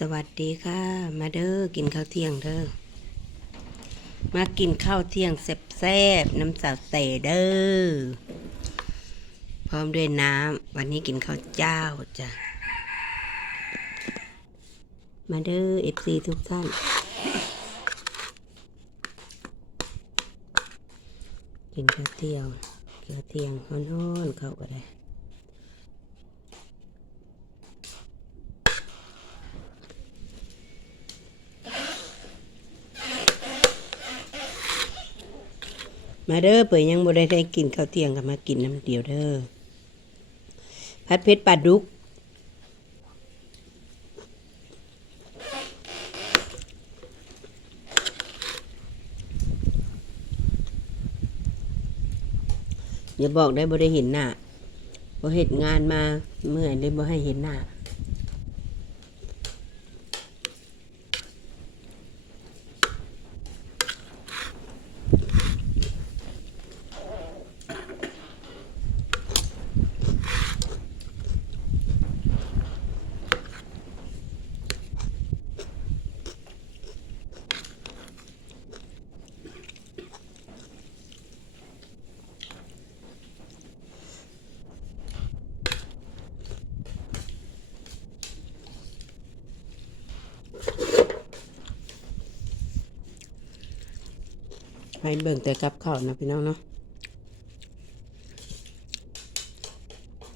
สวัสดีค่ะ มาเด้อกินข้าวเที่ยงเด้อมากินข้าวเที่ยงแซ่บๆน้ำสาวเตเด้อพร้อมด้วยน้ำวันนี้กินข้าวเจ้าจ้ะมาเด้อเอฟซีทุกท่านกินข้าวเที่ยงข้าวเที่ยงฮ้อนๆเข้าก็ได้ มาเด้อเปิดยังบ่ได้ได้กินข้าวเที่ยงก็มากินน้ำเดียวเด้อผัดเผ็ดปลาดุกอย่าบอกได้บ่ได้เห็นหน้าบ่เฮ็ดงานมาเมื่อยเลยบ่ให้เห็นหน้า ให้เบิ่งแต่กับข้าวนะพี่น้องเนาะ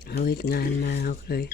เอาเฮ็ดงานมาเอาเลย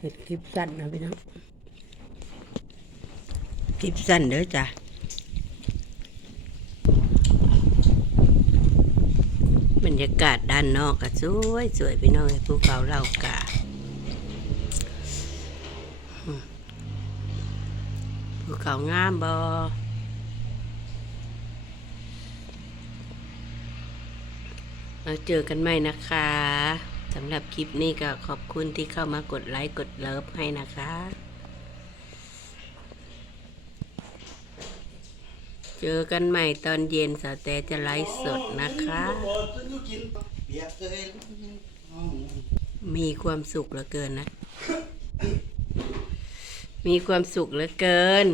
เฮ็ดคลิปสั้นนะพี่น้องคลิปสั้นเด้อจ้ะบรรยากาศด้านนอกก็สวยสวยพี่น้องไอ้ภูเขาเหล่ากาภูเขางามบอมาเจอกันใหม่นะคะ สำหรับคลิปนี้ก็ขอบคุณที่เข้ามากดไลค์กดเลิฟให้นะคะ เจอกันใหม่ตอนเย็นสาวแต่จะไลฟ์สดนะคะ มีความสุขเหลือเกินนะ มีความสุขเหลือเกิน